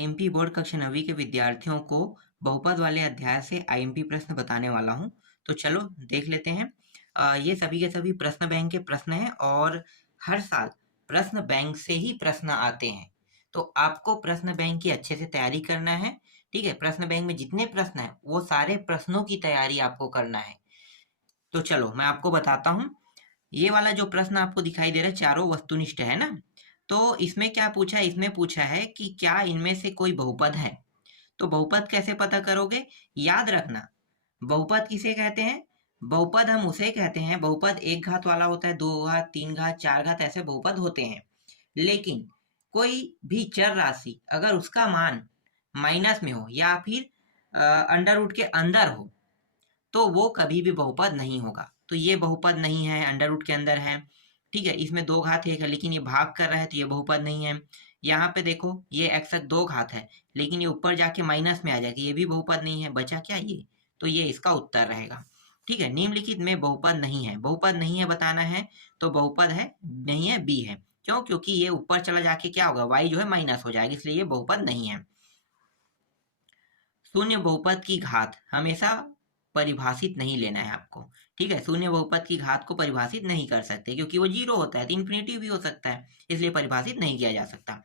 MP board कक्षा 9वीं के विद्यार्थियों को बहुपद वाले अध्याय से आईएमपी प्रश्न बताने वाला हूं। तो चलो देख लेते हैं। ये सभी के सभी प्रश्न बैंक के प्रश्न हैं और हर साल प्रश्न बैंक से ही प्रश्न आते हैं। तो आपको प्रश्न बैंक की अच्छे से तैयारी करना है। ठीक है, प्रश्न बैंक में जितने प्रश्न हैं वो सारे प्रश्नों की तैयारी आपको करना है। तो चलो मैं आपको बताता हूँ। ये वाला जो प्रश्न आपको दिखाई दे रहा है चारों वस्तुनिष्ठ है ना। तो इसमें क्या पूछा है, इसमें पूछा है कि क्या इनमें से कोई बहुपद है। तो बहुपद कैसे पता करोगे, याद रखना बहुपद किसे कहते हैं। बहुपद हम उसे कहते हैं, बहुपद एक घात वाला होता है, दो घात, तीन घात, चार घात, ऐसे बहुपद होते हैं। लेकिन कोई भी चर राशि अगर उसका मान माइनस में हो या फिर अंडर रूट के अंदर हो तो वो कभी भी बहुपद नहीं होगा। तो ये बहुपद नहीं है, अंडर रूट के अंदर है। ठीक है, इसमें दो घात एक है लेकिन ये भाग कर रहा है तो ये बहुपद नहीं है। यहाँ पे देखो ये x तक दो घात है लेकिन ये ऊपर जाके माइनस में आ जाएगी, ये भी बहुपद नहीं है। बचा क्या ये, तो ये इसका उत्तर रहेगा। ठीक है, निम्नलिखित में बहुपद नहीं है, बहुपद नहीं है बताना है। तो बहुपद है नहीं है, बी है। क्यों, क्योंकि ये ऊपर चला जाके क्या होगा, y जो है माइनस हो जाएगी, इसलिए ये बहुपद नहीं है। शून्य बहुपद की घात हमेशा परिभाषित नहीं लेना है आपको। ठीक है, शून्य बहुपद की घात को परिभाषित नहीं कर सकते क्योंकि वो जीरो होता है, तो इन्फिनिटी भी हो सकता है, इसलिए परिभाषित नहीं किया जा सकता।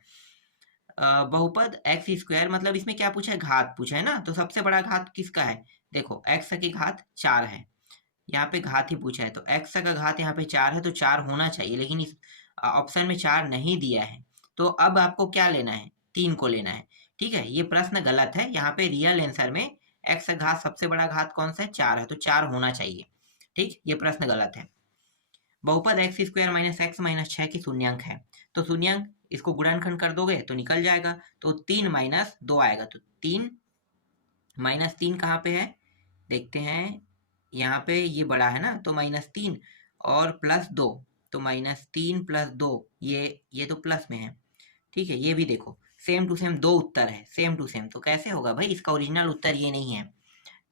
बहुपद एक्स स्क्वायर मतलब इसमें क्या पूछा है, घात पूछा है ना। तो सबसे बड़ा घात किसका है, देखो एक्स की घात 4 है, यहाँ पे घात ही पूछा है तो एक्स का घात यहाँ पे 4 है तो 4 होना चाहिए, लेकिन इस ऑप्शन में 4 नहीं दिया है। तो अब आपको क्या लेना है, 3 को लेना है। ठीक है, ये प्रश्न गलत है, यहाँ पे रियल आंसर में एक्स का घात सबसे बड़ा घात कौन सा है, 4 है, तो 4 होना चाहिए। ठीक, ये प्रश्न गलत है। बहुपद x square minus x minus 6 की शून्यंक है। तो शून्यंक इसको गुणनखंड कर दोगे तो निकल जाएगा, तो 3 माइनस 2 आएगा। तो 3 माइनस 3 कहाँ पे है, देखते हैं। यहाँ पे ये बड़ा है ना, तो -3 और +2, तो -3 + 2, ये तो प्लस में है। ठीक है, ये भी देखो सेम टू सेम दो उत्तर है, सेम टू सेम। तो कैसे होगा भाई, इसका ओरिजिनल उत्तर ये नहीं है।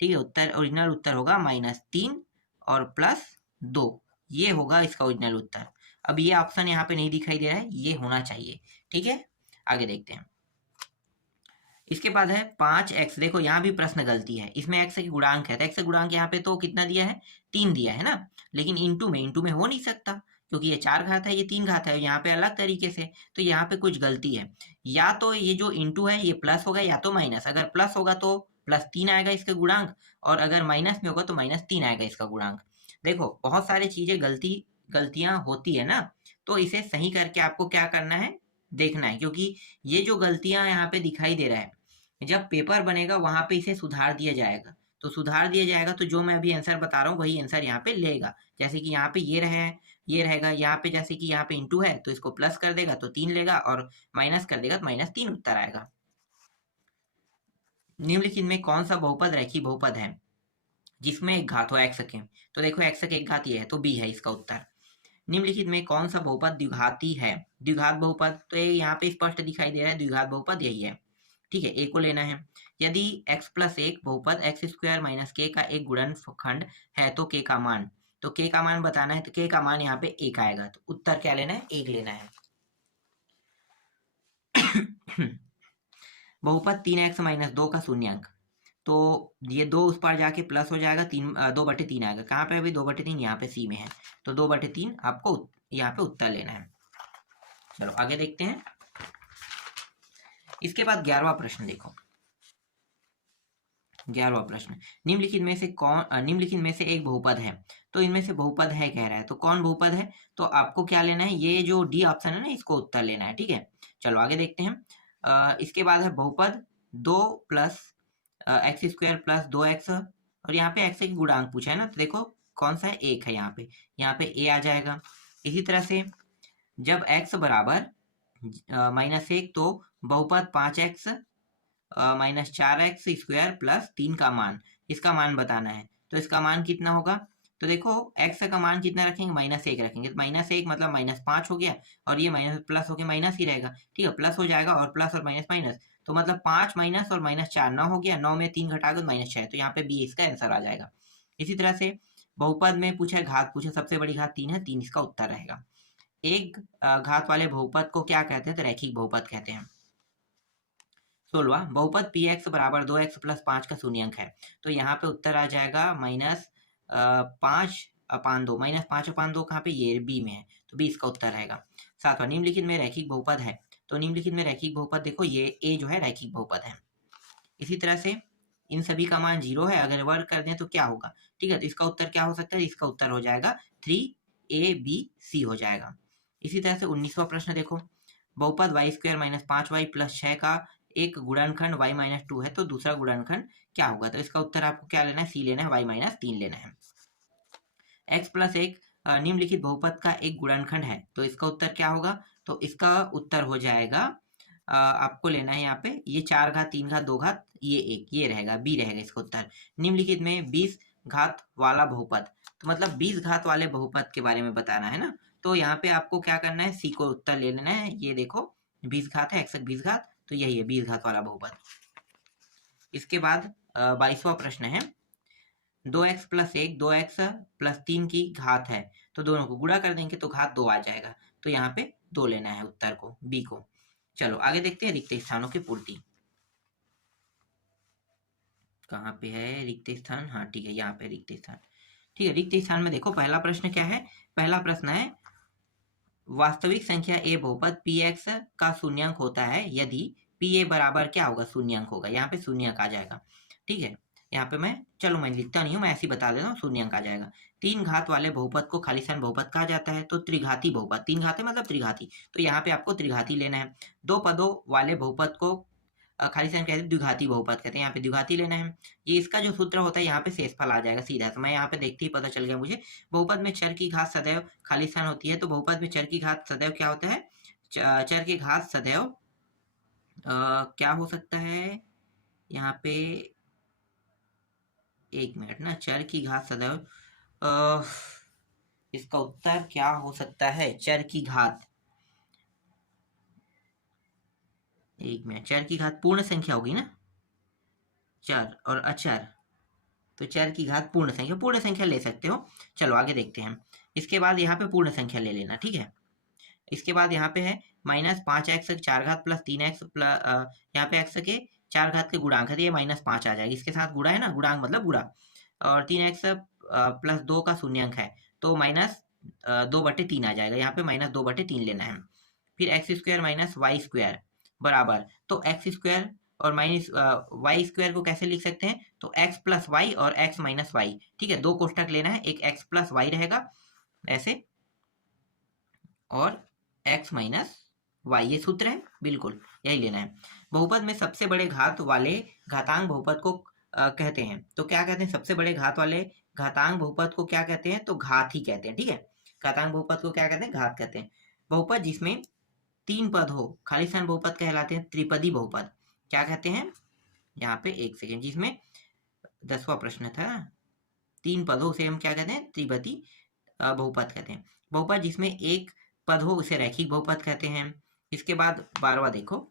ठीक है, ओरिजिनल उत्तर होगा -3 और +2, ये होगा इसका ओरिजिनल उत्तर। अब ये ऑप्शन यहाँ पे नहीं दिखाई दे रहा है, ये होना चाहिए। ठीक है, आगे देखते हैं। इसके बाद है 5x, देखो यहाँ भी प्रश्न गलती है, इसमें x की गुणांक है तो x का गुणांक यहाँ पे तो कितना दिया है, 3 दिया है ना। लेकिन इंटू में हो नहीं सकता क्योंकि ये 4 घात है, ये 3 घात है, यहाँ पे अलग तरीके से। तो यहाँ पे कुछ गलती है, या तो ये जो इंटू है ये प्लस होगा या तो माइनस। अगर प्लस होगा तो +3 आएगा इसका गुणांक, और अगर माइनस में होगा तो -3 आएगा इसका गुणांक। देखो बहुत सारी चीजें गलतियां होती है ना, तो इसे सही करके आपको क्या करना है, देखना है। क्योंकि ये जो गलतियां यहाँ पे दिखाई दे रहा है, जब पेपर बनेगा वहां पे इसे सुधार दिया जाएगा। तो सुधार दिया जाएगा तो जो मैं अभी आंसर बता रहा हूँ वही आंसर यहाँ पे लेगा। जैसे कि यहाँ पे ये रहेगा, यहाँ पे जैसे कि यहाँ पे इंटू है तो इसको प्लस कर देगा तो 3 लेगा, और माइनस कर देगा तो -3 उत्तर आएगा। निम्नलिखित में कौन सा बहुपद रेखीय बहुपद है जिसमें एक घात हो एक्स के। तो देखो एक्स के एक घात ये है तो बी है इसका उत्तर। निम्नलिखित में कौन सा बहुपद द्विघाती है, द्विघात बहुपद, तो ये यहाँ पे स्पष्ट दिखाई दे रहा है, द्विघात बहुपद यही है। ठीक है, ए को लेना है। यदि x + 1 बहुपद एक्स स्क्वायर माइनस के का एक गुणनखंड है तो k का मान, तो k का मान बताना है, तो k का मान यहाँ पे 1 आएगा, तो उत्तर क्या लेना है, 1 लेना है। बहुपद 3x - 2 का शून्यंक, तो ये 2 उस पार जाके प्लस हो जाएगा, 2/3 आएगा। कहाँ पे अभी 2/3, यहाँ पे सी में है, तो 2/3 आपको यहाँ पे उत्तर लेना है। चलो आगे देखते हैं। इसके बाद 11वां प्रश्न देखो। 11वां प्रश्न, निम्नलिखित में से एक बहुपद है। तो इनमें से बहुपद है कह रहा है, तो कौन बहुपद है, तो आपको क्या लेना है, ये जो डी ऑप्शन है ना इसको उत्तर लेना है। ठीक है, चलो आगे देखते हैं। इसके बाद है बहुपद 2 + x स्क्वायर + 2x, और यहाँ पे x की गुणांक पूछा है ना, तो देखो कौन सा है, 1 है, यहाँ पे a आ जाएगा। इसी तरह से जब x बराबर -1 तो बहुपद 5x -4x स्क्वायर + 3 का मान, इसका मान बताना है। तो इसका मान कितना होगा, तो देखो x का मान कितना रखेंगे, -1 रखेंगे, तो -1 मतलब -5 हो गया, और ये माइनस प्लस होके माइनस ही रहेगा। ठीक है, प्लस हो जाएगा, और प्लस और माइनस माइनस, तो मतलब 5 माइनस और -4 9 हो गया, 9 में 3 घटा दो -6, तो यहाँ पे बी इसका आंसर आ जाएगा। इसी तरह से बहुपद में पूछा है, घात पूछा, सबसे बड़ी घात 3 है, 3 इसका उत्तर रहेगा। एक घात वाले बहुपद को क्या कहते हैं, तो रैखिक बहुपद कहते हैं। 16 बहुपद पी एक्स बराबर 2x प्लस 5 का शून्यंक है। तो यहाँ पे उत्तर आ जाएगा -5/2। -5/2 कहाँ पे, ये बी में है, तो बी इसका उत्तर रहेगा। 7वां निम्नलिखित में रैखिक बहुपद है। तो निम्नलिखित में रैखिक बहुपद देखो, ये ए जो है रैखिक बहुपद है। इसी तरह से इन सभी का मान 0 है, अगर वर्ग कर दें तो क्या होगा, ठीक है। तो इसका उत्तर क्या हो सकता है, इसका उत्तर हो जाएगा 3ABC हो जाएगा। इसी तरह से 19वां प्रश्न देखो, बहुपद y² - 5y + 6 का एक गुणनखंड y - 2 है, तो दूसरा गुणनखंड क्या होगा। तो इसका उत्तर आपको क्या लेना है, सी लेना है, y - 3 लेना है। x + 1 निम्नलिखित बहुपद का एक गुणनखंड है, तो इसका उत्तर क्या होगा, तो इसका उत्तर हो जाएगा आपको लेना है यहाँ पे ये 4 घात 3 घात 2 घात ये 1, ये रहेगा, बी रहेगा इसका उत्तर। निम्नलिखित में 20 घात वाला बहुपद, तो मतलब 20 घात वाले बहुपद के बारे में बताना है ना। तो यहाँ पे आपको क्या करना है, सी को उत्तर ले लेना है। ये देखो 20 घात है, x 20 घात, तो यही है 20 घात वाला बहुपद। इसके बाद 22वां प्रश्न है, 2x + 1 2x + 3 की घात है, तो दोनों को गुणा कर देंगे तो घात 2 आ जाएगा। तो यहाँ पे 2 लेना है उत्तर को, बी को। चलो आगे देखते हैं रिक्त स्थानों की पूर्ति। कहाँ पे है रिक्त स्थान, हाँ ठीक है, यहाँ पे रिक्त स्थान। ठीक है, रिक्त स्थान में देखो पहला प्रश्न क्या है, पहला प्रश्न है वास्तविक संख्या ए बहुपद px का शून्यंक होता है यदि pa बराबर क्या होगा, शून्यंक होगा। यहाँ पे शून्यंक आ जाएगा, ठीक है। यहाँ पे मैं लिखता नहीं हूँ, मैं ऐसे ही बता देता हूँ, शून्यंक आ जाएगा। 3 घात वाले बहुपद को खालिस्तान बहुपद कहा जाता है। तो त्रिघाती बहुपद, 3 घात है मतलब त्रिघाती, तो यहाँ पे आपको त्रिघाती लेना है। 2 पदों वाले बहुपद को खालिस्तान कहते हैं द्विघाती बहुपद कहते हैं, यहाँ पे द्विघाती लेना है। ये इसका जो सूत्र होता है यहाँ पे शेषफल आ जाएगा सीधा, तो मैं यहाँ पे देखते ही पता चल गया मुझे। बहुपद में चर की घात सदैव खालिस्तान होती है, तो बहुपद में चर की घात सदैव क्या होता है, चर की घात सदैव क्या हो सकता है यहाँ पे, एक मिनट ना, चर की घात सदैव इसका उत्तर क्या हो सकता है, चर की घात, एक मिनट, चर की घात पूर्ण संख्या होगी ना, चर और अचर, तो चर की घात पूर्ण संख्या ले सकते हो। चलो आगे देखते हैं। इसके बाद यहाँ पे पूर्ण संख्या ले लेना, ठीक है। इसके बाद यहाँ पे है -5x 4 घात + 3x यहाँ पे x के 4 घात के गुणांक है, तो ये -5 आ जाएगा, इसके साथ गुणा है ना, गुणांक मतलब गुणा। और 3x + 2 का शून्यंक है, तो -2/3 आ जाएगा, यहाँ पे -2/3 लेना है। फिर x² - y² बराबर, तो x² और y² को कैसे लिख सकते हैं, तो x + y और x - y, ठीक है। 2 कोष्ठक लेना है, एक x + y रहेगा ऐसे, और x - y, ये सूत्र है, बिल्कुल यही लेना है। बहुपद में सबसे बड़े घात वाले घातांक बहुपद को कहते हैं, तो क्या कहते हैं, सबसे बड़े घात वाले घातांक बहुपद को क्या कहते हैं, तो घात ही कहते हैं, ठीक है। घातांक बहुपद को क्या कहते हैं, घात कहते हैं। बहुपद जिसमें 3 पद हो खालिस्तान बहुपद कहलाते हैं। त्रिपदी बहुपद क्या कहते हैं, यहाँ पे एक सेकेंड, जिसमें 10वां प्रश्न था, 3 पद हो उसे हम क्या कहते हैं, त्रिपदी बहुपद कहते हैं। बहुपद जिसमें एक पद हो उसे रैखिक बहुपद कहते हैं। इसके बाद 12वां देखो,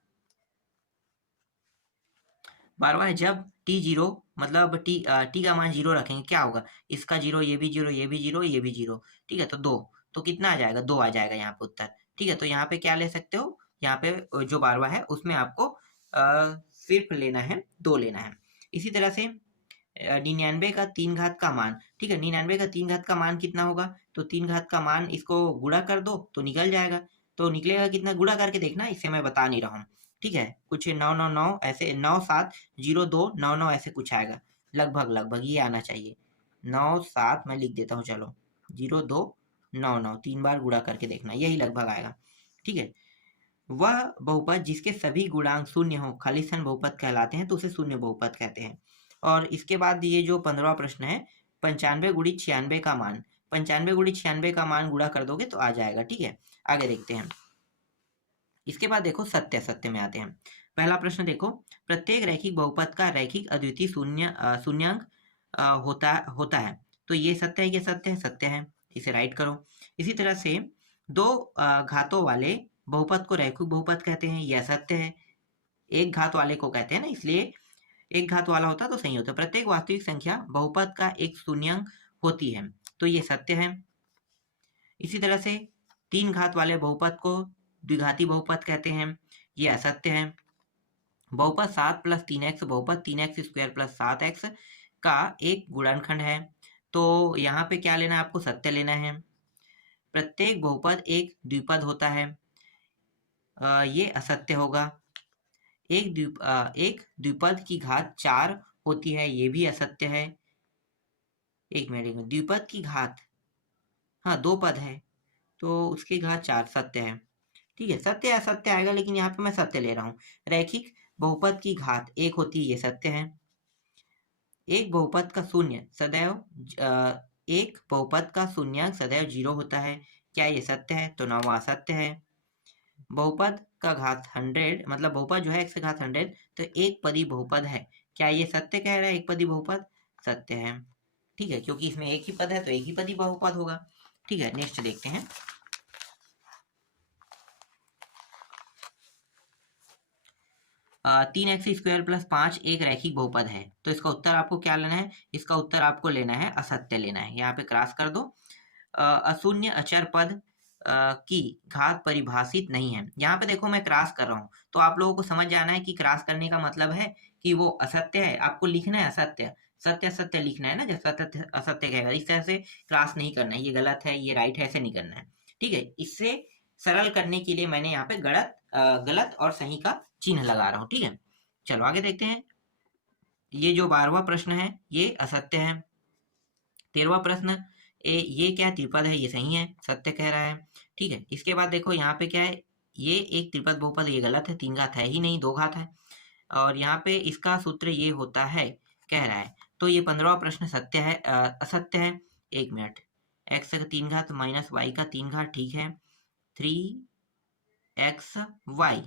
12वां है जब t0 मतलब t का मान 0 रखेंगे क्या होगा, इसका 0, ये भी 0, ये भी 0, ये भी 0, ठीक है। तो 2, तो कितना आ जाएगा, 2 आ जाएगा यहाँ पे उत्तर, ठीक है। तो यहाँ पे क्या ले सकते हो, यहाँ पे जो 12वां है उसमें आपको सिर्फ लेना है 2 लेना है। इसी तरह से 99 का 3 घात का मान, ठीक है। 99 का 3 घात का मान कितना होगा, तो 3 घात का मान इसको गुणा कर दो तो निकल जाएगा। तो निकलेगा कितना, गुणा करके देखना, इससे मैं बता नहीं रहा हूँ, ठीक है। कुछ 999 ऐसे 970299 ऐसे कुछ आएगा, लगभग ये आना चाहिए। 97 मैं लिख देता हूँ, चलो 0299 3 बार गुणा करके देखना, यही लगभग आएगा, ठीक है। वह बहुपद जिसके सभी गुणांक शून्य हो खालिस्तान बहुपद कहलाते हैं, तो उसे शून्य बहुपद कहते हैं। और इसके बाद ये जो 15वां प्रश्न है, 95 × 96 का मान, 95 × 96 का मान गुणा कर दोगे तो आ जाएगा, ठीक है। आगे देखते हैं। इसके बाद देखो सत्य में आते हैं। पहला प्रश्न देखो, प्रत्येक रैखिक बहुपद का रैखिक अद्वितीय शून्यंक होता है, तो ये सत्य है, ये सत्य है, इसे राइट करो। इसी तरह से 2 घातों वाले बहुपद को रैखिक बहुपद कहते हैं, यह सत्य है। एक घात वाले को कहते हैं ना, इसलिए एक घात वाला होता तो सही होता। प्रत्येक वास्तविक संख्या बहुपद का एक शून्यंक होती है, तो ये सत्य है। इसी तरह से 3 घात वाले बहुपद को द्विघाती बहुपद कहते हैं, ये असत्य है। बहुपद 7 प्लस 3x बहुपद 3x स्क्वायर प्लस 7x का एक गुणनखंड है। तो यहाँ पे क्या लेना है आपको? सत्य लेना है। प्रत्येक बहुपद एक द्विपद होता है, ये असत्य होगा। एक द्विपद की घात 4 होती है, ये भी असत्य है। एक मिनट, द्विपद की घात, हाँ 2 पद है तो उसकी घात 4 सत्य है। ठीक है, सत्य असत्य आएगा, लेकिन यहाँ पे मैं सत्य ले रहा हूँ। रैखिक बहुपद की घात 1 होती है, ये सत्य है। एक बहुपद का शून्य सदैव एक बहुपद का शून्यांक सदैव 0 होता है, क्या ये सत्य है? तो 9वां असत्य है। बहुपद का घात 100, मतलब बहुपद जो है x का घात 100, तो एक पदी बहुपद है, क्या ये सत्य कह रहा है? एक पदी बहुपद सत्य है। ठीक है, क्योंकि इसमें एक ही पद है तो एक ही पदी बहुपद होगा। ठीक है, नेक्स्ट देखते हैं। 3x स्क्वायर प्लस 5 एक रैखिक बहुपद है, तो इसका उत्तर आपको क्या लेना है? इसका उत्तर आपको लेना है असत्य लेना है। यहाँ पे क्रॉस कर दो। अशून्य अचर पद की घात परिभाषित नहीं है। यहाँ पे देखो मैं क्रॉस कर रहा हूँ, तो आप लोगों को समझ जाना है कि क्रॉस करने का मतलब है कि वो असत्य है, आपको लिखना है असत्य। सत्य सत्य लिखना है ना, जब सत्य असत्य कहेगा इस तरह से क्रॉस नहीं करना है, ये गलत है ये राइट है, ऐसे नहीं करना है। ठीक है, इससे सरल करने के लिए मैंने यहाँ पे गलत और सही का चिन्ह लगा रहा हूँ। ठीक है, चलो आगे देखते हैं। ये जो 12वां प्रश्न है ये असत्य है। 13वां प्रश्न, ये क्या त्रिपद है? ये सही है, सत्य कह रहा है। ठीक है, इसके बाद देखो यहाँ पे क्या है, ये एक त्रिपद बहुपद, ये गलत है, 3 घात है ही नहीं, 2 घात है। और यहाँ पे इसका सूत्र ये होता है कह रहा है, तो ये 15वां प्रश्न सत्य है, असत्य है। एक मिनट, x का 3 घात माइनस y का 3 घात, ठीक है, 3xy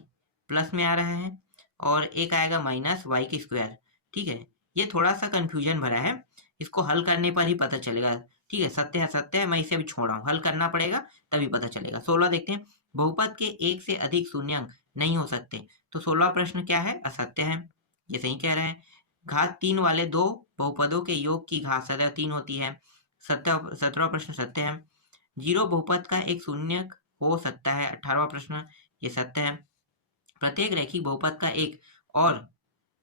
प्लस में आ रहा है, और एक आएगा माइनस y की स्क्वायर। ठीक है, ये थोड़ा सा कंफ्यूजन भरा है, इसको हल करने पर ही पता चलेगा। ठीक है, सत्य है, मैं इसे अभी छोड़ रहा हूँ, हल करना पड़ेगा तभी पता चलेगा। 16 देखते हैं। बहुपद के एक से अधिक शून्यंक नहीं हो सकते, तो 16वां प्रश्न क्या है? असत्य है, ये सही कह रहे हैं। घात 3 वाले दो बहुपदों के योग की घात सदैव 3 होती है, 17वां प्रश्न सत्य है। 0 बहुपद का एक शून्यक हो सकता है, 18वां प्रश्न, ये सत्य है। प्रत्येक रैखिक बहुपद का एक और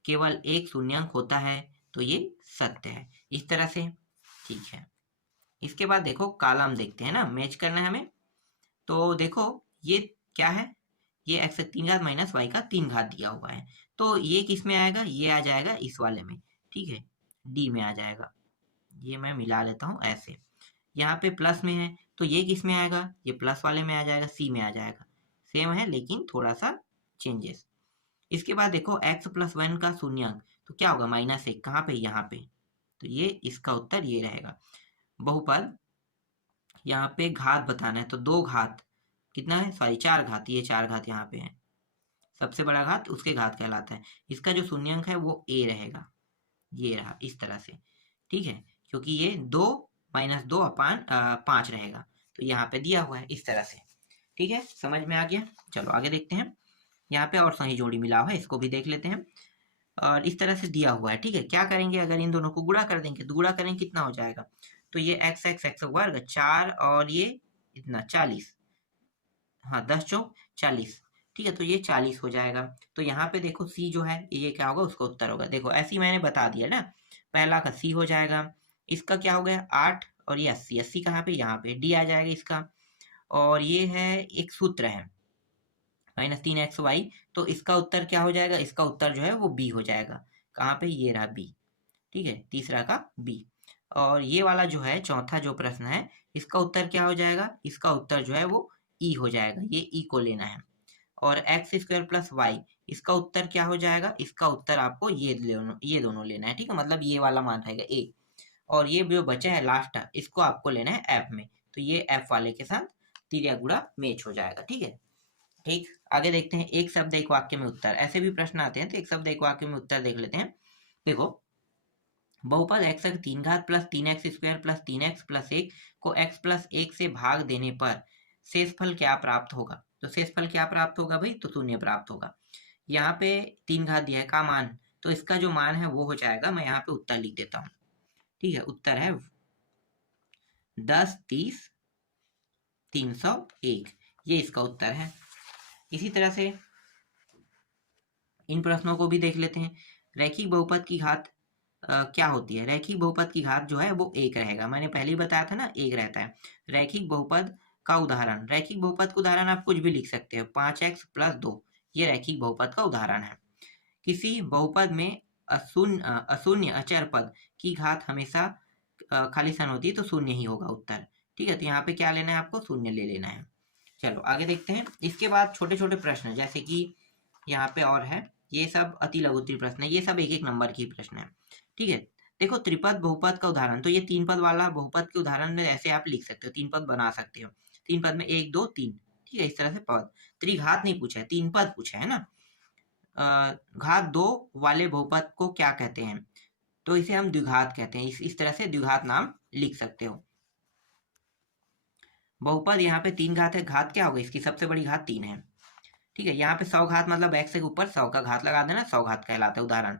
केवल एक शून्यंक होता है, तो ये सत्य है। इस तरह से, ठीक है। इसके बाद देखो कॉलम देखते हैं ना, मैच करना है हमें। तो देखो ये क्या है, ये x का 3 घात माइनस y का 3 घात दिया हुआ है, तो ये किस में आएगा? ये आ जाएगा इस वाले में। ठीक है, डी में आ जाएगा। ये मैं मिला लेता हूँ ऐसे, यहाँ पे प्लस में है तो ये किस में आएगा? ये प्लस वाले में आ जाएगा, सी में आ जाएगा। सेम है लेकिन थोड़ा सा चेंजेस। इसके बाद देखो x प्लस 1 का शून्यंक, तो क्या होगा? -1, कहाँ पे? यहाँ पे, तो ये इसका उत्तर ये रहेगा। बहुपद, यहाँ पे घात बताना है, तो 2 घात कितना है? सॉरी 4 घात, ये 4 घात यहाँ पे है, सबसे बड़ा घात उसके घात कहलाता है। इसका जो शून्यंक है वो a रहेगा, ये रहा इस तरह से। ठीक है, क्योंकि ये 2 माइनस 2 अपान 5 रहेगा, तो यहाँ पे दिया हुआ है इस तरह से। ठीक है, समझ में आ गया? चलो आगे देखते हैं। यहाँ पे और सही जोड़ी मिला हुआ है, इसको भी देख लेते हैं। और इस तरह से दिया हुआ है। ठीक है, क्या करेंगे? अगर इन दोनों को गुणा कर देंगे तो गुणा करेंगे कितना हो जाएगा? तो ये x वर्ग 4 और ये इतना 40, हाँ 10 चौक 40। ठीक है, तो ये 40 हो जाएगा। तो यहाँ पे देखो c जो है ये क्या होगा? उसका उत्तर होगा। देखो ऐसे ही मैंने बता दिया ना, पहला का c हो जाएगा, इसका क्या हो गया? 8, और ये 80, 80 कहाँ पे? यहाँ पे d आ जाएगा इसका। और ये है एक सूत्र है -3xy, तो इसका उत्तर क्या हो जाएगा? इसका उत्तर जो है वो b हो जाएगा। कहाँ पे? ये रहा b। ठीक है, तीसरा का b। और ये वाला जो है चौथा जो प्रश्न है, इसका उत्तर क्या हो जाएगा? इसका उत्तर जो है वो e हो जाएगा, ये e को लेना है। और एक्स स्क्वायर प्लस वाई, इसका उत्तर क्या हो जाएगा? इसका उत्तर आपको ये दोनों लेना है। ठीक है, मतलब ये वाला मान रहेगा a, और ये जो बचा है लास्ट, इसको आपको लेना है f में, तो ये f वाले के साथ तिर्या गुणा मैच हो जाएगा। ठीक है, ठीक, आगे देखते हैं। एक शब्द एक वाक्य में उत्तर, ऐसे भी प्रश्न आते हैं, तो एक शब्द एक वाक्य में उत्तर देख लेते हैं। देखो, बहुपद x का 3 घात plus 3x square plus 3x plus 1 को x प्लस 1 से भाग देने पर शेषफल क्या प्राप्त होगा? तो शेषफल क्या प्राप्त होगा भाई? तो 0 प्राप्त होगा। यहाँ पे 3 घात दिया है का मान, तो इसका जो मान है वो हो जाएगा, मैं यहाँ पे उत्तर लिख देता हूँ। ठीक है, उत्तर है 10, 30, 301, ये इसका उत्तर है। इसी तरह से इन प्रश्नों को भी देख लेते हैं। रैखिक बहुपद की घात क्या होती है? रैखिक बहुपद की घात जो है वो 1 रहेगा। मैंने पहले ही बताया था ना 1 रहता है। रैखिक बहुपद का उदाहरण, रैखिक बहुपद का उदाहरण आप कुछ भी लिख सकते हो, 5x + 2 ये रैखिक बहुपद का उदाहरण है। किसी बहुपद में अशून्य अचर पद की घात हमेशा खाली स्थान होती है, तो शून्य ही होगा उत्तर। ठीक है, तो यहाँ पे क्या लेना है आपको? शून्य ले लेना है। चलो आगे देखते हैं। इसके बाद छोटे छोटे प्रश्न, जैसे कि यहाँ पे और है, ये सब अति लघुत्तरीय प्रश्न है, ये सब 1-1 नंबर की प्रश्न है। ठीक है, देखो त्रिपद बहुपद का उदाहरण, तो ये 3 पद वाला बहुपद के उदाहरण में ऐसे आप लिख सकते हो, 3 पद बना सकते हो। 3 पद में 1 2 3, ठीक है, इस तरह से पद। त्रिघात नहीं पूछा है, 3 पद पूछा है ना। घात 2 वाले बहुपद को क्या कहते हैं? तो इसे हम द्विघात कहते हैं। इस तरह से द्विघात नाम लिख सकते हो। बहुपद यहाँ पे 3 घात है, घात क्या होगा इसकी? सबसे बड़ी घात 3 है। ठीक है, यहाँ पे 100 घात मतलब x के ऊपर 100 का घात लगा देना, 100 घात कहलाता है उदाहरण।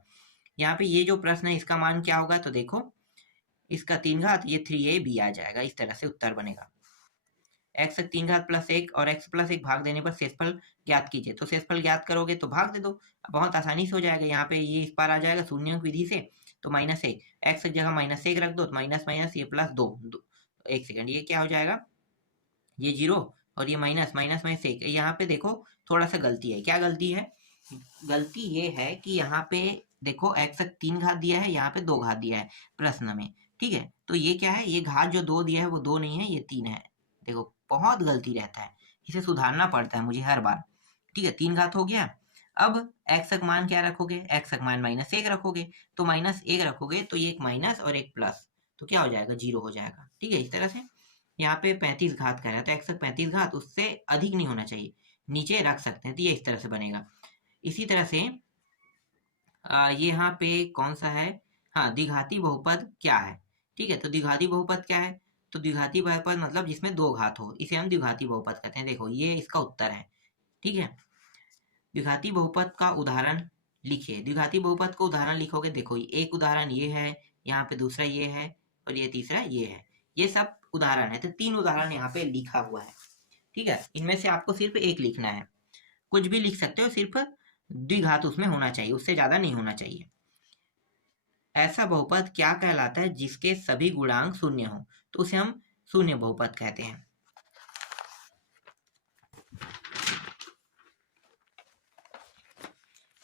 यहाँ पे ये जो प्रश्न है इसका मान क्या होगा? तो देखो इसका 3 घात, ये 3ab आ जाएगा। इस तरह से उत्तर बनेगा। x तक 3 घात + 1 और x + 1 भाग देने पर शेषफल ज्ञात कीजिए। तो शेषफल ज्ञात करोगे तो भाग दे दो, बहुत आसानी से हो जाएगा। यहाँ पे ये इस पार आ जाएगा शून्यंक विधि से, तो -1, x की जगह -1 रख दो, तो माइनस माइनस ये +2, 1 सेकंड, ये क्या हो जाएगा? ये 0 और ये माइनस माइनस में 1। यहाँ पे देखो थोड़ा सा गलती है। क्या गलती है? गलती ये है कि यहाँ पे देखो x तक 3 घात दिया है, यहाँ पे 2 घात दिया है प्रश्न में। ठीक है, तो ये क्या है? ये घात जो 2 दिया है वो 2 नहीं है, ये 3 है। देखो बहुत गलती रहता है, इसे सुधारना पड़ता है मुझे हर बार। ठीक है, 3 घात हो गया। अब x तक मान क्या रखोगे? x तक मान -1 रखोगे, तो -1 रखोगे तो ये एक माइनस और एक प्लस, तो क्या हो जाएगा? 0 हो जाएगा। ठीक है, इस तरह से। यहाँ पे 35 घात कह रहा है, तो x तक 35 घात, उससे अधिक नहीं होना चाहिए, नीचे रख सकते हैं, तो ये इस तरह से बनेगा। इसी तरह से ये यहाँ पे कौन सा है? हाँ, द्विघाती बहुपद क्या है? ठीक है, तो द्विघाती बहुपद क्या है? तो द्विघाती बहुपद मतलब जिसमें 2 घात हो, इसे हम द्विघाती बहुपद कहते हैं। देखो ये इसका उत्तर है। ठीक है, द्विघाती बहुपद का उदाहरण लिखिए। द्विघाती बहुपद का उदाहरण लिखोगे, देखो एक उदाहरण ये है, यहाँ पे दूसरा ये है, और ये तीसरा ये है। ये सब उदाहरण है, तो 3 उदाहरण यहाँ पे लिखा हुआ है। ठीक है, इनमें से आपको सिर्फ एक लिखना है। कुछ भी लिख सकते हो, सिर्फ द्विघात उसमें होना चाहिए, उससे ज्यादा नहीं होना चाहिए। ऐसा बहुपद क्या कहलाता है जिसके सभी गुणांक शून्य हो? तो उसे हम शून्य बहुपद कहते हैं।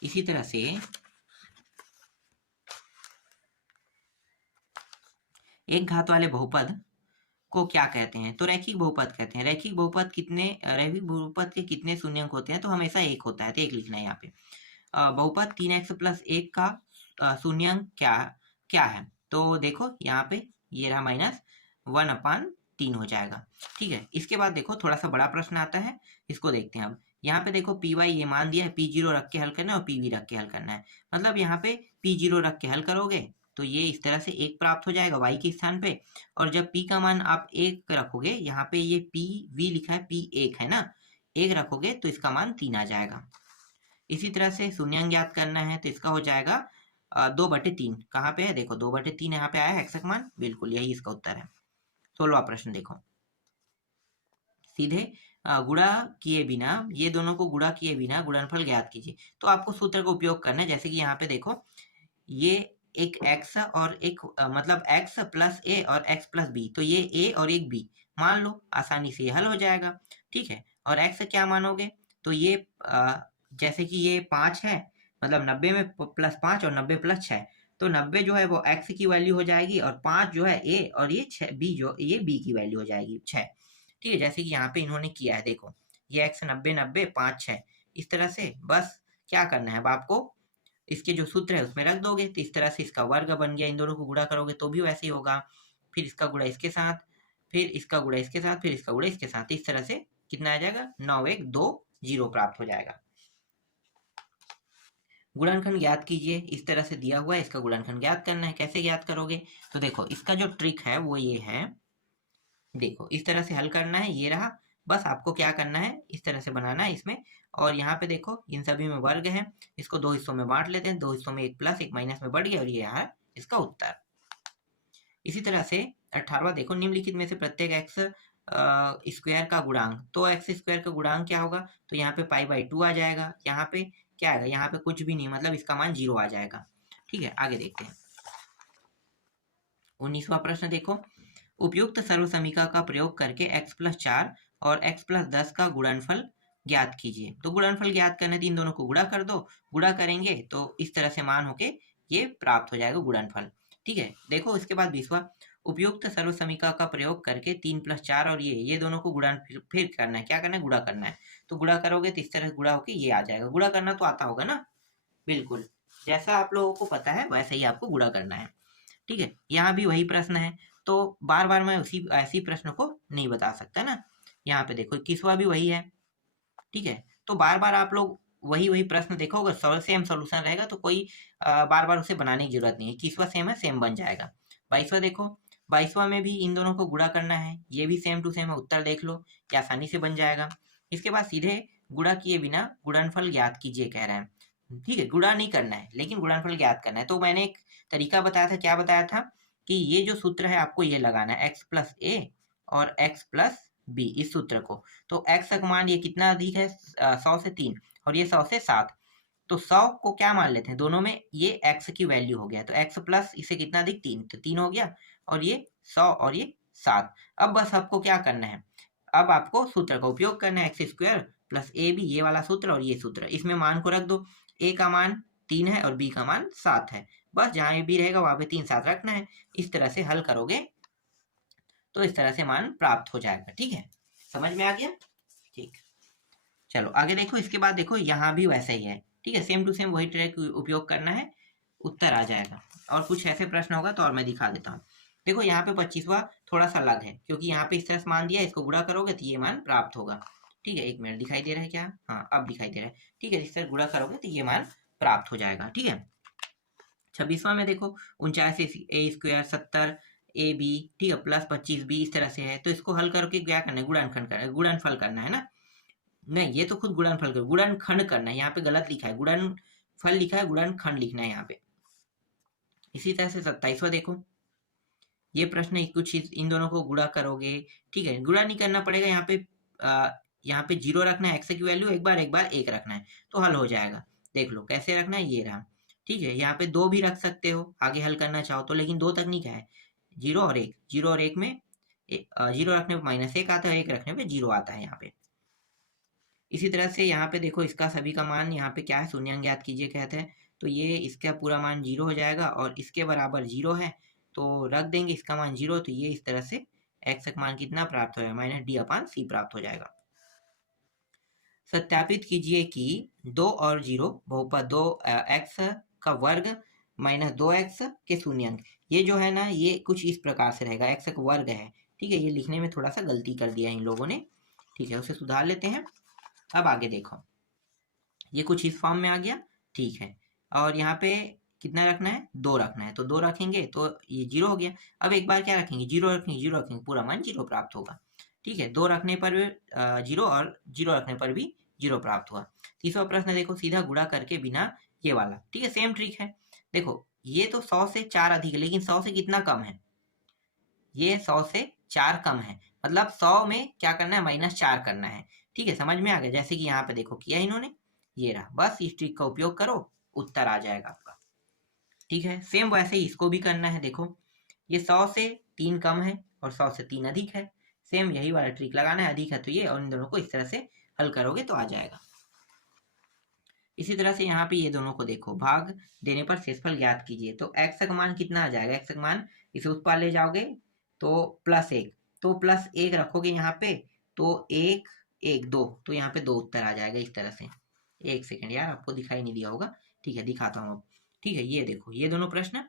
इसी तरह से एक घात वाले बहुपद को क्या कहते हैं? तो रैखिक बहुपद कहते हैं। रैखिक बहुपद के कितने शून्यंक होते हैं? तो हमेशा 1 होता है, तो 1 लिखना है यहाँ पे। बहुपद 3x + 1 का शून्यंक क्या है? तो देखो यहाँ पे ये रहा -1/3 हो जाएगा। ठीक है, इसके बाद देखो थोड़ा सा बड़ा प्रश्न आता है, इसको देखते हैं अब। यहाँ पे देखो py ये मान दिया है, p0 रख के हल करना है और pv रख के हल करना है। मतलब यहाँ पे p0 रख के हल करोगे तो ये इस तरह से 1 प्राप्त हो जाएगा y के स्थान पे, और जब p का मान आप 1 रखोगे, यहाँ पे ये pv लिखा है, p1 है ना, 1 रखोगे तो इसका मान 3 आ जाएगा। इसी तरह से शून्यंक ज्ञात करना है, तो इसका हो जाएगा 2/3। कहाँ पे है? देखो 2/3 यहाँ पे आया है, x का मान, बिल्कुल यही इसका उत्तर है। 16वां प्रश्न देखो। सीधे गुणा किए बिना, ये दोनों को गुणा किए बिना गुणनफल ज्ञात कीजिए। तो आपको सूत्र का उपयोग करना है, जैसे कि यहाँ पे देखो ये एक x और एक मतलब x + a और x + b, तो ये a और एक b मान लो, आसानी से हल हो जाएगा। ठीक है, और x क्या मानोगे? तो ये जैसे कि ये 5 है, मतलब 90 में +5 और 90 + 6, तो 90 जो है वो x की वैल्यू हो जाएगी, और 5 जो है a, और ये 6 b जो ये b की वैल्यू हो जाएगी 6। ठीक है, जैसे कि यहाँ पे इन्होंने किया है, देखो ये x 90 90 5 6, इस तरह से। बस क्या करना है अब आपको? इसके जो सूत्र है उसमें रख दोगे, तो इस तरह से इसका वर्ग बन गया। इन दोनों को गुणा करोगे तो भी वैसे ही होगा, फिर इसका गुणा इसके साथ, फिर इसका गुणा इसके साथ, फिर इसका गुणा इसके साथ, इस तरह से कितना आ जाएगा? 9120 प्राप्त हो जाएगा। गुणनखंड ज्ञात कीजिए, इस तरह से दिया हुआ है, इसका गुणनखंड ज्ञात करना है। कैसे ज्ञात करोगे? तो देखो इसका जो ट्रिक है वो ये है, देखो इस तरह से हल करना है, ये रहा। बस आपको क्या करना है, इस तरह से बनाना है इसमें, और यहाँ पे देखो इन सभी में वर्ग है, इसको 2 हिस्सों में बांट लेते हैं, 2 हिस्सों में 1 प्लस 1 माइनस में बढ़ गया, और ये यहाँ इसका उत्तर। इसी तरह से 18वां देखो, निम्नलिखित में से प्रत्येक x स्क्वायर का गुणांक, तो x स्क्वायर का गुणांक क्या होगा? तो यहाँ पे π/2 आ जाएगा, यहाँ पे क्या आएगा, यहाँ पे कुछ भी नहीं, मतलब इसका मान 0 आ जाएगा। ठीक है, आगे देखते हैं। 19वां प्रश्न देखो, उपयुक्त सर्वसमीका का प्रयोग करके x+4 और x+10 का गुणनफल ज्ञात कीजिए। तो गुणनफल ज्ञात करने इन दोनों को गुणा कर दो, गुणा करेंगे तो इस तरह से मान होके ये प्राप्त हो जाएगा गुणनफल। ठीक है, देखो इसके बाद 20वां, उपयुक्त सर्वसमीका का प्रयोग करके 3+4 और ये दोनों को गुणा फिर करना है, क्या करना है, गुणा करना है। तो गुणा करोगे तो इस तरह से गुणा होके ये आ जाएगा। गुणा करना तो आता होगा ना, बिल्कुल जैसा आप लोगों को पता है वैसे ही आपको गुणा करना है। ठीक है, यहाँ भी वही प्रश्न है, तो बार बार मैं उसी ऐसी प्रश्न को नहीं बता सकता ना। यहाँ पे देखो 21वां भी वही है। ठीक है, तो बार बार आप लोग वही वही प्रश्न देखोगे, सेम सोल्यूशन रहेगा तो कोई बार बार उसे बनाने की जरूरत नहीं है। 21वां सेम है, सेम बन जाएगा। 22वां देखो, 22वां में भी इन दोनों को गुणा करना है, ये भी सेम टू सेम है, उत्तर देख लो, ये आसानी से बन जाएगा। इसके बाद सीधे गुणा किए बिना गुणनफल ज्ञात कीजिए कह रहे हैं। ठीक है, गुणा नहीं करना है लेकिन गुणनफल ज्ञात करना है। तो मैंने एक तरीका बताया था, क्या बताया था कि ये जो सूत्र है आपको ये लगाना है, x+a और x+b, इस सूत्र को। तो x का मान ये कितना अधिक है, 100 से 3 और ये 100 से 7, तो 100 को क्या मान लेते हैं, दोनों में ये x की वैल्यू हो गया, तो x प्लस इसे कितना अधिक 3, तो 3 हो गया, और ये 100 और ये 7। अब बस आपको क्या करना है, अब आपको सूत्र का उपयोग करना है, x² प्लस ए बी, ये वाला सूत्र और ये सूत्र, इसमें मान को रख दो। a का मान 3 है और b का मान 7 है, बस जहां भी रहेगा वहां पे 3 7 रखना है। इस तरह से हल करोगे तो इस तरह से मान प्राप्त हो जाएगा। ठीक है, समझ में आ गया। ठीक, चलो आगे देखो। इसके बाद देखो यहाँ भी वैसा ही है। ठीक है, सेम टू सेम वही ट्रैक उपयोग करना है, उत्तर आ जाएगा। और कुछ ऐसे प्रश्न होगा तो और मैं दिखा देता हूँ। देखो यहाँ पे 25वां थोड़ा सा अलग है, क्योंकि यहाँ पे इस तरह से मान दिया, इसको गुणा करोगे तो ये मान प्राप्त होगा। ठीक है, एक मिनट, दिखाई दे रहा है क्या, हाँ अब दिखाई दे रहा है। ठीक है, इस तरह गुणा करोगे तो ये मान प्राप्त हो जाएगा। ठीक है, 26वां में देखो 49a² 70ab, ठीक है, प्लस 25b, इस तरह से है। तो इसको हल करके क्या करना है, गुणनफल करना है ना। नहीं, ये तो खुद गुणनफल कर, गुणनखंड करना है, यहाँ पे गलत लिखा है, गुणनफल लिखा है, गुणनखंड लिखना है यहाँ पे। इसी तरह से 27वां देखो, ये प्रश्न कुछ इन दोनों को गुणा करोगे। ठीक है, गुणा नहीं करना पड़ेगा, यहाँ पे 0 रखना है, x की वैल्यू एक बार 1 रखना है, तो हल हो जाएगा। देख लो कैसे रखना है, ये रहा। ठीक है, यहाँ पे 2 भी रख सकते हो आगे हल करना चाहो तो, लेकिन 2 तकनीक है, 0 और 1, 0 और 1 में 0 रखने पर -1 आता है, 1 रखने पे 0 आता है यहाँ पे। इसी तरह से यहाँ पे देखो, इसका सभी का मान यहाँ पे क्या है, शून्याङ्क ज्ञात कीजिए कहते हैं, तो ये इसका पूरा मान 0 हो जाएगा और इसके बराबर 0 है, तो रख देंगे इसका मान 0, तो ये इस तरह से x का मान कितना प्राप्त हो जाएगा, -d/c प्राप्त हो जाएगा। सत्यापित कीजिए कि 2 और 0 बहुपद 2x का वर्ग -2x के शून्याङ्क, ये जो है ना, ये कुछ इस प्रकार से रहेगा, x का वर्ग है। ठीक है, ये लिखने में थोड़ा सा गलती कर दिया इन लोगों ने। ठीक है, उसे सुधार लेते हैं। अब आगे देखो, ये कुछ इस फॉर्म में आ गया। ठीक है, और यहाँ पे कितना रखना है, 2 रखना है, तो 2 रखेंगे तो ये 0 हो गया। अब एक बार क्या रखेंगे, 0 रखेंगे, 0 रखेंगे, पूरा मान 0 प्राप्त होगा। ठीक है, 2 रखने पर 0 और 0 रखने पर भी 0 प्राप्त हुआ। तीसरा प्रश्न देखो, सीधा गुणा करके बिना ये वाला। ठीक है, सेम ट्रिक है। देखो ये तो 100 से 4 अधिक है, लेकिन 100 से कितना कम है, ये 100 से 4 कम है, मतलब 100 में क्या करना है, -4 करना है। ठीक है, समझ में आ गया। जैसे कि यहाँ पे देखो किया इन्होंने, ये रहा, बस इस ट्रिक का उपयोग करो, उत्तर आ जाएगा आपका। ठीक है, सेम वैसे ही इसको भी करना है। देखो ये 100 से 3 कम है और 100 से 3 अधिक है, सेम यही वाला ट्रिक लगाना है, अधिक है तो ये, और इन दोनों को इस तरह से हल करोगे तो आ जाएगा। इसी तरह से यहाँ पे ये दोनों को देखो, भाग देने पर शेषफल ज्ञात कीजिए। तो x का मान कितना आ जाएगा, x का मान इसे उस पार ले जाओगे तो +1, तो +1 रखोगे यहाँ पे, तो 1 1 2, तो यहाँ पे 2 उत्तर आ जाएगा इस तरह से। एक सेकंड यार, आपको दिखाई नहीं दिया होगा। ठीक है, दिखाता हूँ अब। ठीक है, ये देखो ये दोनों प्रश्न।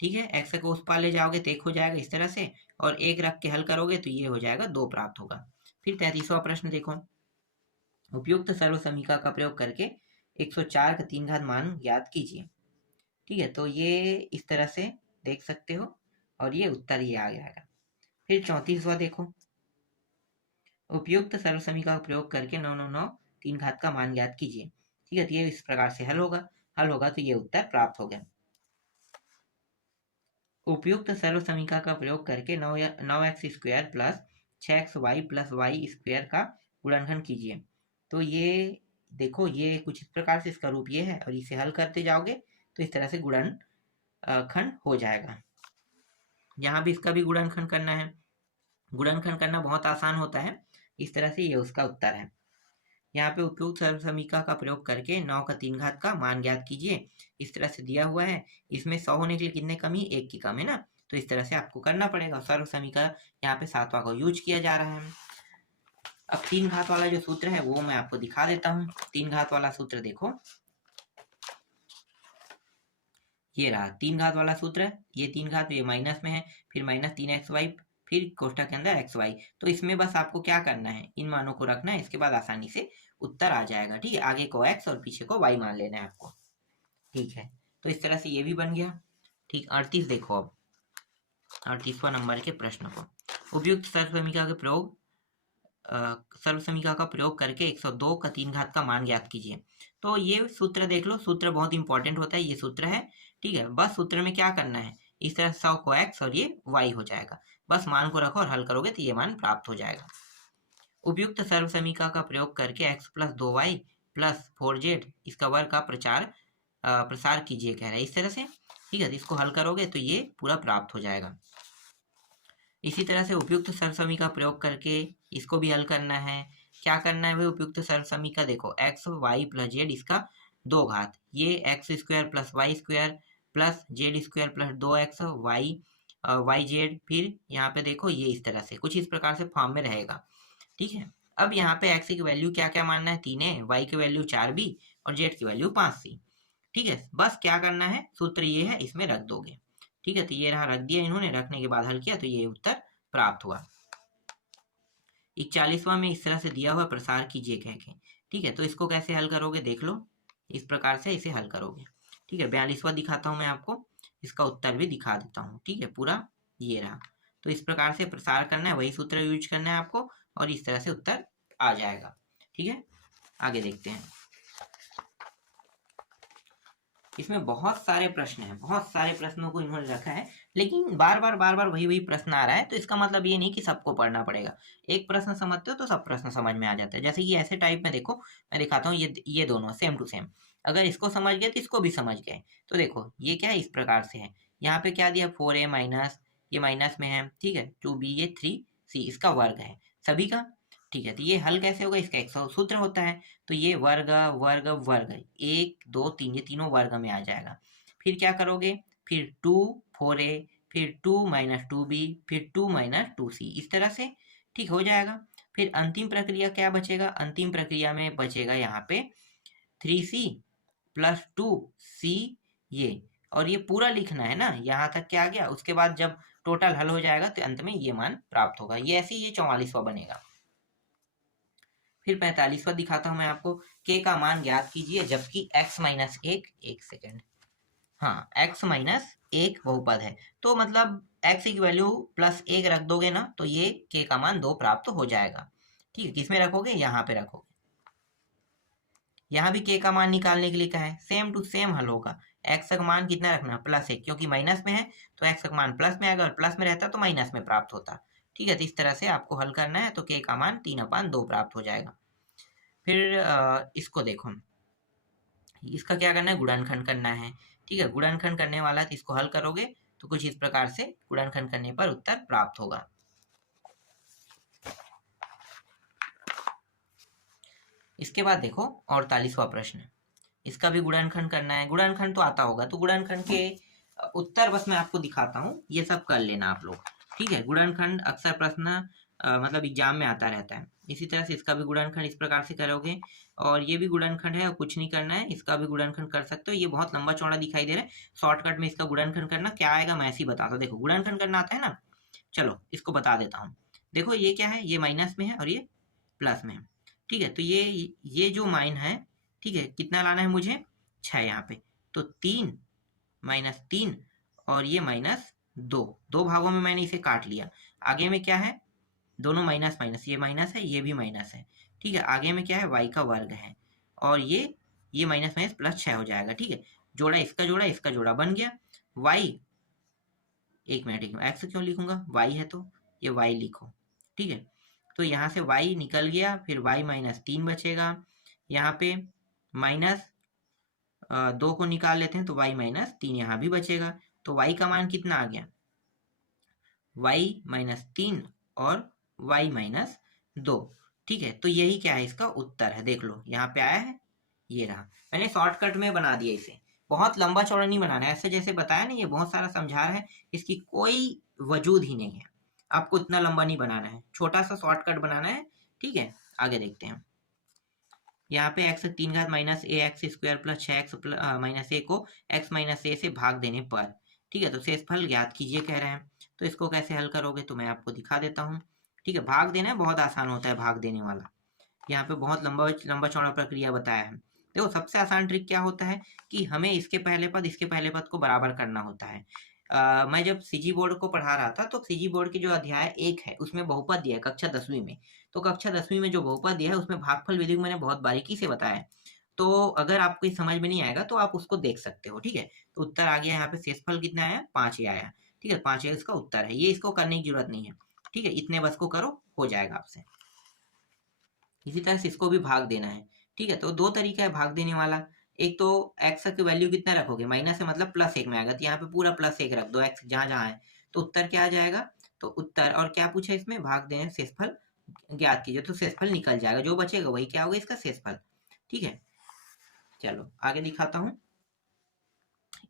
ठीक है, x को उस पार ले जाओगे तो 1 हो जाएगा इस तरह से, और 1 रख के हल करोगे तो ये हो जाएगा 2 प्राप्त होगा। फिर 33वां प्रश्न देखो, उपयुक्त सर्वसमीका का प्रयोग करके 104 का 3 घात मान ज्ञात कीजिए। ठीक है, तो ये इस तरह से देख सकते हो, और ये उत्तर ये आ जाएगा। फिर 34वां देखो, उपयुक्त सर्वसमीका का प्रयोग करके 999 3 घात का मान ज्ञात कीजिए। ठीक है, तो ये इस प्रकार से हल होगा तो ये उत्तर प्राप्त हो गया। उपयुक्त सर्वसमीका का प्रयोग करके 9x² plus 6xy plus y² का गुणनखंड कीजिए। तो ये देखो ये कुछ इस प्रकार से इसका रूप ये है, और इसे हल करते जाओगे तो इस तरह से गुणनखंड हो जाएगा। यहाँ भी इसका भी गुणनखंड करना है। गुणनखंड करना बहुत आसान होता है। इस तरह से ये उसका उत्तर है। यहाँ पे उपयुक्त सर्वसमीका का प्रयोग करके 9 का 3 घात का मान ज्ञात कीजिए। इस तरह से दिया हुआ है। इसमें 100 होने के लिए कितने कमी, 1 की कम है ना, तो इस तरह से आपको करना पड़ेगा। सर्वसमीका यहाँ पे 7वां को यूज किया जा रहा है। अब 3 घात वाला जो सूत्र है वो मैं आपको दिखा देता हूँ। 3 घात वाला सूत्र देखो, ये रहा 3 घात वाला सूत्र है। ये 3 घात ये माइनस में है, फिर -3xy, फिर कोष्ठक के अंदर xy। तो इसमें बस आपको क्या करना है, इन मानों को रखना है, इसके बाद आसानी से उत्तर आ जाएगा। ठीक है, आगे को x और पीछे को y मान लेना है आपको। ठीक है, तो इस तरह से ये भी बन गया। ठीक, 38 देखो अब 38वां नंबर के प्रश्न को। उपयुक्त सर्वसमीका के प्रयोग सर्वसमीका का प्रयोग करके 102 का 3 घात का मान ज्ञात कीजिए। तो ये सूत्र देख लो, सूत्र बहुत इंपॉर्टेंट होता है, ये सूत्र है। ठीक है, बस सूत्र में क्या करना है, इस तरह 100 को x और ये y हो जाएगा। बस मान को रखो और हल करोगे तो ये मान प्राप्त हो जाएगा। उपयुक्त सर्वसमीका का प्रयोग करके x + 2y + 4z इसका वर्ग का प्रसार कीजिए कह रहा है, इस तरह से। ठीक है, तो इसको हल करोगे तो ये पूरा प्राप्त हो जाएगा। इसी तरह से उपयुक्त सर्वसमीका प्रयोग करके इसको भी हल करना है। क्या करना है भाई, उपयुक्त सर्वसमीका देखो x y + z इसका 2 घात, ये x² + y² + z² + 2x yz, फिर यहाँ पे देखो ये इस तरह से कुछ इस प्रकार से फॉर्म में रहेगा। ठीक है, अब यहाँ पे x की वैल्यू क्या क्या मानना है, 3 है, y की वैल्यू 4b और z की वैल्यू 5c। ठीक है, बस क्या करना है, सूत्र ये है, इसमें रख दोगे। ठीक है, तो ये रहा, रख दिया इन्होंने, रखने के बाद हल किया तो ये उत्तर प्राप्त हुआ। 41वां में इस तरह से दिया हुआ प्रसार कीजिए कह के। ठीक है, तो इसको कैसे हल करोगे देख लो, इस प्रकार से इसे हल करोगे। ठीक है, 42वां दिखाता हूँ मैं आपको, इसका उत्तर भी दिखा देता हूँ। ठीक है, पूरा ये रहा। तो इस प्रकार से प्रसार करना है, वही सूत्र यूज करना है आपको, और इस तरह से उत्तर आ जाएगा। ठीक है, आगे देखते हैं। इसमें बहुत सारे प्रश्न हैं, बहुत सारे प्रश्नों को इन्होंने रखा है, लेकिन बार बार वही प्रश्न आ रहा है, तो इसका मतलब ये नहीं कि सबको पढ़ना पड़ेगा। एक प्रश्न समझते हो तो सब प्रश्न समझ में आ जाता है। जैसे कि ऐसे टाइप में देखो, मैं दिखाता हूँ, ये दोनों सेम टू सेम, अगर इसको समझ गए तो इसको भी समझ गए। तो देखो ये क्या है, इस प्रकार से है, यहाँ पे क्या दिया 4a माइनस, ये माइनस में है। ठीक है, 2b, ये 3c इसका वर्ग है सभी का। ठीक है, तो ये हल कैसे होगा, इसका एक सूत्र होता है, तो ये वर्ग वर्ग वर्ग 1 2 3 ये तीनों वर्ग में आ जाएगा। फिर क्या करोगे, फिर 2 4a, फिर 2 - 2b, फिर 2 - 2c, इस तरह से ठीक हो जाएगा। फिर अंतिम प्रक्रिया क्या बचेगा, अंतिम प्रक्रिया में बचेगा यहाँ पे 3c + 2c ये, और ये पूरा लिखना है ना, यहाँ तक क्या आ गया। उसके बाद जब टोटल हल हो जाएगा तो अंत में ये मान प्राप्त होगा। ये ऐसे ही ये 44वां बनेगा। फिर 45वां दिखाता हूं मैं आपको, k का मान ज्ञात कीजिए जबकि x - 1, एक सेकेंड, हाँ x - 1 बहुपद है, तो मतलब x की वैल्यू +1 रख दोगे ना, तो ये k का मान 2 प्राप्त हो जाएगा। ठीक है, किसमें रखोगे, यहाँ पे रखोगे। यहाँ भी k का मान निकालने के लिए कहा है, सेम टू सेम हल होगा। x का मान कितना रखना, +1, क्योंकि माइनस में है तो x का मान प्लस में आएगा, और प्लस में रहता तो माइनस में प्राप्त होता। ठीक है, तो इस तरह से आपको हल करना है, तो k का मान 3/2 प्राप्त हो जाएगा। फिर इसको देखो, इसका क्या करना है, गुणनखंड करना है। ठीक है, गुणनखंड करने वाला है, तो इसको हल करोगे तो कुछ इस प्रकार से गुणनखंड करने पर उत्तर प्राप्त होगा। इसके बाद देखो 48वां प्रश्न, इसका भी गुणनखंड करना है। गुणनखंड तो आता होगा, तो गुणनखंड के उत्तर बस मैं आपको दिखाता हूँ, ये सब कर लेना आप लोग। ठीक है, गुणनखंड अक्सर प्रश्न मतलब एग्जाम में आता रहता है। इसी तरह से इसका भी गुणनखंड इस प्रकार से करोगे, और ये भी गुणनखंड है, और कुछ नहीं करना है, इसका भी गुणनखंड कर सकते हो। ये बहुत लंबा चौड़ा दिखाई दे रहा है, शॉर्टकट में इसका गुणनखंड करना क्या आएगा मैं ऐसे ही बताता हूँ। देखो गुणनखंड करना आता है ना, चलो इसको बता देता हूँ। देखो ये क्या है, ये माइनस में है और ये प्लस में है। ठीक है, तो ये जो माइन है, ठीक है, कितना लाना है मुझे, 6 यहाँ पे, तो 3 - 3 और ये -2, 2 भागों में मैंने इसे काट लिया। आगे में क्या है, दोनों माइनस माइनस, ये माइनस है, ये भी माइनस है। ठीक है, आगे में क्या है, y का वर्ग है, और ये माइनस माइनस +6 हो जाएगा। ठीक है, जोड़ा इसका जोड़ा बन गया। y, एक मिनट x क्यों लिखूंगा, y है तो ये y लिखो। ठीक है, तो यहाँ से y निकल गया, फिर y - 3 बचेगा, यहाँ पे -2 को निकाल लेते हैं तो y -3 यहाँ भी बचेगा। तो y का मान कितना आ गया, y -3 और y -2। ठीक है, तो यही क्या है, इसका उत्तर है। देख लो यहाँ पे आया है, ये रहा। मैंने शॉर्टकट में बना दिया इसे, बहुत लंबा चौड़ा नहीं बनाना है। ऐसे जैसे बताया ना, ये बहुत सारा समझा रहा है, इसकी कोई वजूद ही नहीं है। आपको इतना लंबा नहीं बनाना है, छोटा सा शॉर्टकट बनाना है। ठीक है, आगे देखते हैं। यहाँ पे x 3 घात minus a x square plus 6x minus a को x माइनस ए से भाग देने पर, ठीक है, तो शेषफल ज्ञात कीजिए कह रहे हैं। तो इसको कैसे हल करोगे, तो मैं आपको दिखा देता हूँ। ठीक है, भाग देना है, बहुत आसान होता है भाग देने वाला। यहाँ पे बहुत लंबा चौड़ा प्रक्रिया बताया है। देखो, सबसे आसान ट्रिक क्या होता है कि हमें इसके पहले पद को बराबर करना होता है। मैं जब सीजी बोर्ड को पढ़ा रहा था, तो सीजी बोर्ड की जो अध्याय 1 है उसमें बहुपद दिया है कक्षा 10वीं में। तो कक्षा 10वीं में जो बहुपद दिया है उसमें भागफल विधि को मैंने बहुत बारीकी से बताया है। तो अगर आपको ये समझ में नहीं आएगा तो आप उसको देख सकते हो। ठीक है, तो उत्तर आ गया यहाँ पे, शेषफल कितना आया, 5 ही आया। ठीक है, 5 इसका उत्तर है। ये इसको करने की जरूरत नहीं है। ठीक है, इतने बस को करो, हो जाएगा आपसे। इसी तरह से इसको भी भाग देना है। ठीक है, तो दो तरीका है भाग देने वाला। एक तो x की वैल्यू कितना रखोगे, माइनस से मतलब +1 में आएगा, तो यहाँ पे पूरा +1 रख दो, x जहाँ जहाँ है, तो उत्तर क्या आ जाएगा। तो उत्तर, और क्या पूछा इसमें, भाग देने शेषफल ज्ञात कीजिए, तो शेषफल निकल जाएगा, जो बचेगा वही क्या होगा, इसका शेषफल। ठीक है, चलो आगे दिखाता हूँ।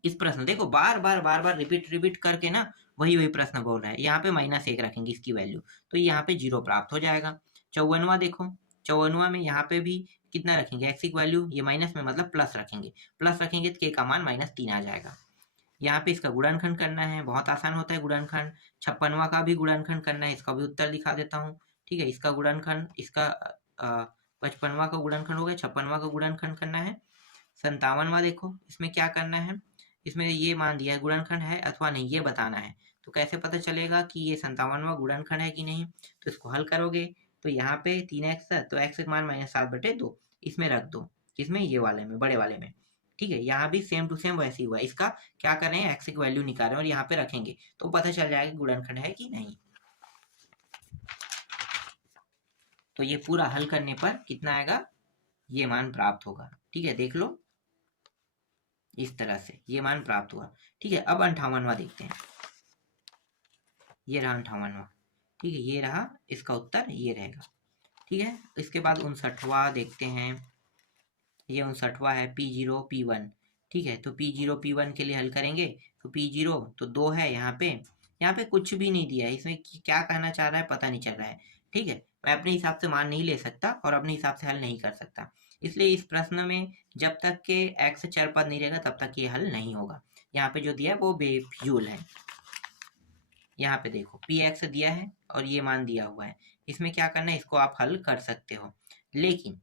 इस प्रश्न देखो, बार बार रिपीट करके ना वही प्रश्न बोल रहा है। यहाँ पे -1 रखेंगे इसकी वैल्यू, तो यहाँ पे 0 प्राप्त हो जाएगा। 54वां देखो, 54वां में यहाँ पे भी कितना रखेंगे, x की वैल्यू, ये माइनस में मतलब प्लस रखेंगे, प्लस रखेंगे तो k का मान -3 आ जाएगा। यहाँ पे इसका गुणनखंड करना है, बहुत आसान होता है गुणनखंड। 56वां का भी गुणनखंड करना है, इसका भी उत्तर दिखा देता हूँ। ठीक है, इसका गुणनखंड, इसका 55वां का गुणनखंड हो गया, 56वां का गुणनखंड करना है। 57वां देखो, इसमें क्या करना है, इसमें ये मान दिया है गुणनखंड है अथवा नहीं, ये बताना है। तो कैसे पता चलेगा कि ये 57वां गुणनखंड है कि नहीं, तो इसको हल करोगे तो यहाँ पे 3x है, तो x का मान -7/2 इसमें रख दो, इसमें ये वाले में, बड़े वाले में। ठीक है, यहाँ भी सेम टू सेम वैसे ही हुआ। इसका क्या कर रहे हैं, x की वैल्यू निकाल रहे हैं और यहाँ पे रखेंगे, तो पता चल जाएगा गुणनखंड है कि नहीं। तो ये पूरा हल करने पर कितना आएगा, ये मान प्राप्त होगा। ठीक है, देख लो, इस तरह से ये मान प्राप्त हुआ। ठीक है, अब 58वां देखते हैं। ये रहा 58वां। ठीक है, ये रहा इसका उत्तर, ये रहेगा। ठीक है, इसके बाद 59वां देखते हैं। ये 59वां है, P0 P1। ठीक है, तो P0 P1 के लिए हल करेंगे, तो P0 तो 2 है यहाँ पे कुछ भी नहीं दिया है, इसमें क्या कहना चाह रहा है पता नहीं चल रहा है। ठीक है, मैं अपने हिसाब से मान नहीं ले सकता और अपने हिसाब से हल नहीं कर सकता, इसलिए इस प्रश्न में जब तक के x चर पद नहीं रहेगा तब तक ये हल नहीं होगा। यहाँ पे जो दिया है वो बेफिजूल है। यहाँ पे देखो px दिया है और ये मान दिया हुआ है, इसमें क्या करना है, इसको आप हल कर सकते हो, लेकिन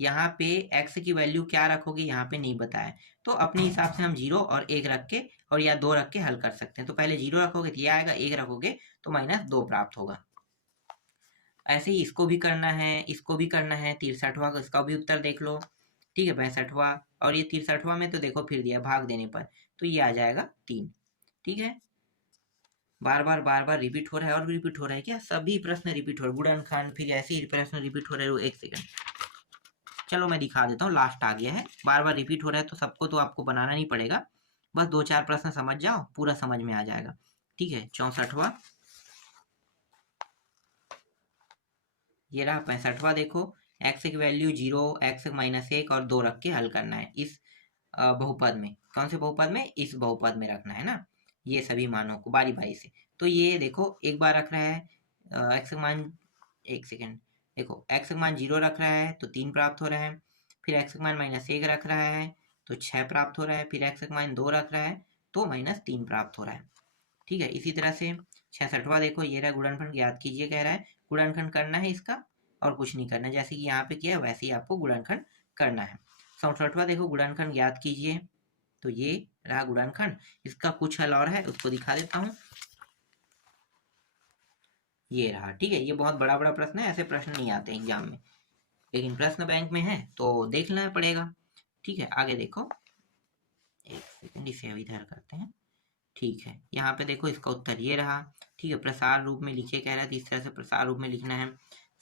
यहाँ पे x की वैल्यू क्या रखोगे यहाँ पे नहीं बताया, तो अपने हिसाब से हम 0 और 1 रख के और या 2 रख के हल कर सकते हैं। तो पहले 0 रखोगे तो ये आएगा, 1 रखोगे तो -2 प्राप्त होगा। ऐसे ही इसको भी करना है, इसको भी करना है। 63वां का इसका भी उत्तर देख लो। ठीक है, 65वां, और ये 63वां में तो देखो फिर दिया भाग देने पर, तो ये आ जाएगा 3। ठीक है, बार बार रिपीट हो रहा है और रिपीट हो रहा है, क्या सभी प्रश्न रिपीट हो रहे हैं, गुणनखंड, फिर ऐसे ही प्रश्न रिपीट हो रहे हैं। 1 सेकंड, चलो मैं दिखा देता हूँ, लास्ट आ गया है। बार रिपीट हो रहा है तो सबको तो आपको बनाना नहीं पड़ेगा, बस 2-4 प्रश्न समझ जाओ, पूरा समझ में आ जाएगा। ठीक है, 64वां, ये रहा 65वां। देखो x की वैल्यू 0, x -1 और 2 रख के हल करना है इस बहुपद में। कौन से बहुपद में, इस बहुपद में रखना है ना, ये सभी मानों को बारी बारी से। तो ये देखो एक बार रख रहा है x का मान, 1 सेकेंड, देखो x का मान 0 रख रहा है तो 3 प्राप्त हो रहा है, फिर x का मान -1 रख रहा है तो 6 प्राप्त हो रहा है, फिर x का मान 2 रख रहा है तो -3 प्राप्त हो रहा है। ठीक है, इसी तरह से 66वां देखो, ये रहा गुणनखंड ज्ञात कीजिए कह रहा है, गुणनखंड करना है इसका और कुछ नहीं करना, जैसे कि यहाँ पे किया है वैसे ही आपको गुणनखंड करना है। 67वां देखो, गुणनखंड ज्ञात कीजिए, तो ये रहा गुणनखंड। इसका कुछ हल और है, उसको दिखा देता हूँ। ये रहा। ठीक है, ये बहुत बड़ा प्रश्न है, ऐसे प्रश्न नहीं आते एग्जाम में, लेकिन प्रश्न बैंक में है तो देखना पड़ेगा। ठीक है, आगे देखो, 1 सेकंड, इसे इधर करते हैं। ठीक है, यहाँ पे देखो इसका उत्तर ये रहा। ठीक है, प्रसार रूप में लिखिए कह रहा है, तो इस तरह से प्रसार रूप में लिखना है।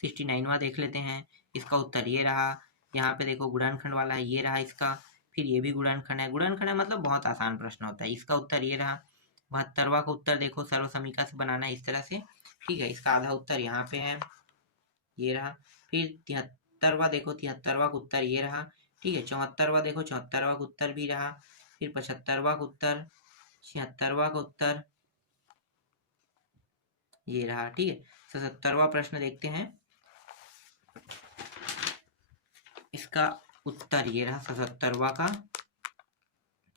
69वां देख लेते हैं, इसका उत्तर ये रहा। यहाँ पे देखो गुणनखंड वाला है, ये रहा इसका, फिर ये भी गुणनखंड है। गुणनखंड है मतलब बहुत आसान प्रश्न होता है। इसका उत्तर ये रहा। 72वां का उत्तर देखो सर्वसमीका से बनाना है इस तरह से, ठीक है। इसका आधा उत्तर यहाँ पे है, ये रहा। फिर 73वां देखो, 73वां का उत्तर ये रहा, ठीक है। 74वां देखो, 74वां का उत्तर भी रहा। फिर 75वां का उत्तर, 76वां का उत्तर ये रहा, ठीक है। 77वां प्रश्न देखते हैं, इसका उत्तर ये रहा 77वां का,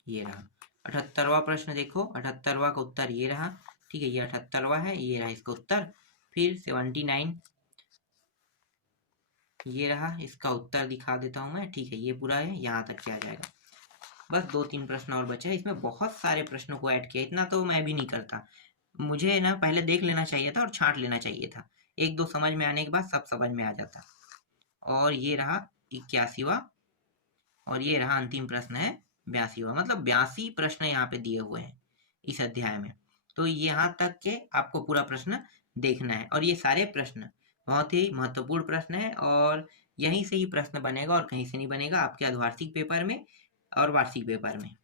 ये रहा। 78वां प्रश्न देखो, 78वां का उत्तर ये रहा, ठीक है। ये 78वां है, ये रहा इसका उत्तर। फिर 79 ये रहा, इसका उत्तर दिखा देता हूं मैं, ठीक है। ये पूरा है, यहाँ तक से आ जाएगा। बस 2-3 प्रश्न और बचे हैं। इसमें बहुत सारे प्रश्नों को ऐड किया, इतना तो मैं भी नहीं करता। मुझे ना पहले देख लेना चाहिए था और छांट लेना चाहिए था। 1-2 समझ में आने के बाद सब समझ में आ जाता। और ये रहा 81वां, और ये रहा अंतिम प्रश्न है 82वां। मतलब 82 प्रश्न यहाँ पे दिए हुए हैं इस अध्याय में। तो यहाँ तक के आपको पूरा प्रश्न देखना है, और ये सारे प्रश्न बहुत ही महत्वपूर्ण प्रश्न है, और यहीं से ही प्रश्न बनेगा और कहीं से नहीं बनेगा, आपके अर्धवार्षिक पेपर में और वार्षिक पेपर में।